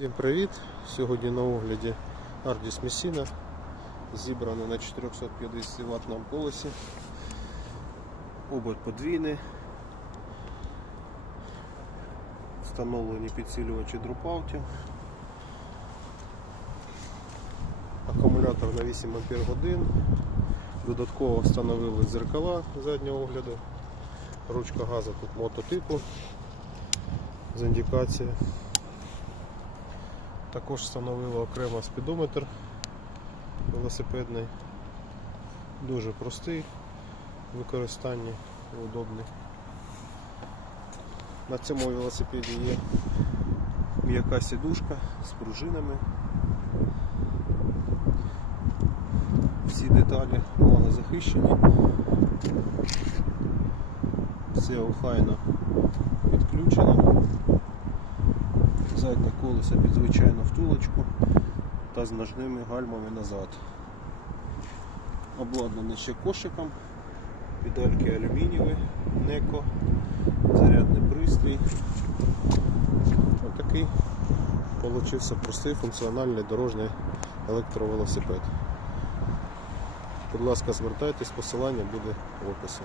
Всім привіт! Сьогодні на огляді Ardis Messina зібрано на 450 ваттному колесі. Обод подвійний. Встановлені підсилювачі дропаутів. Акумулятор на 8 Ампер годин. Додатково встановили дзеркала заднього огляду. Ручка газу тут мототипу з індикацією. Також встановили окремо спідометр велосипедний. Дуже простий в використанні, удобний. На цьому велосипеді є м'яка сідушка з пружинами. Всі деталі влагозахищені. Все охайно підключено заднє колесо під звичайну втулочку та з ножними гальмами назад. Обладнане ще кошиком, педальки алюмінієві, неко, зарядний пристрій. Отакий получився простий функціональний дорожній електровелосипед. Будь ласка, звертайтесь, посилання буде в описі.